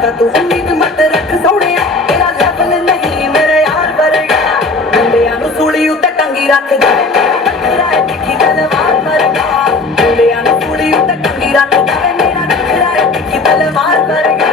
ज्यादा तू उम्मीद मत रख सोहणिया तेरा लेवल नहीं मेरे यार वर्गा मुंडियां नूं सूली उत्ते टंगी रख दे नखरा है तिखी तलवार वर्गा मुंडियां नूं सूली उत्ते टंगी रख दे मेरा नखरा है तिखी तलवार वर्गा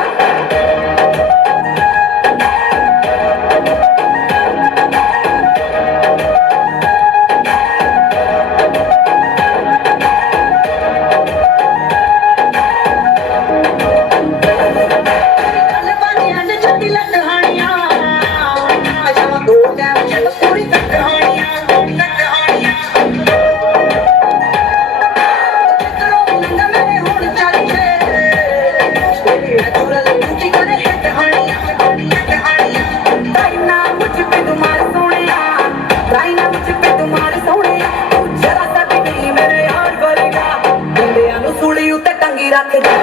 रख दे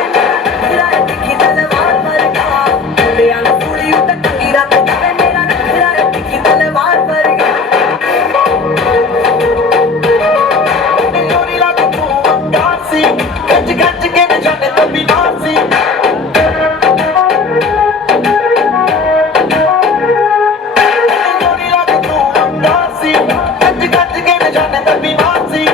नखरा है तिखी तलवार वर्गा मुंडियां नूं सूली उत्ते टंगी रख दे मेरा नखरा है तिखी तलवार वर्गा चोरी लग तू अंगासी गज गज के न जाने तो बिनासी चोरी लग तू अंगासी गज गज के न जाने तो बिनासी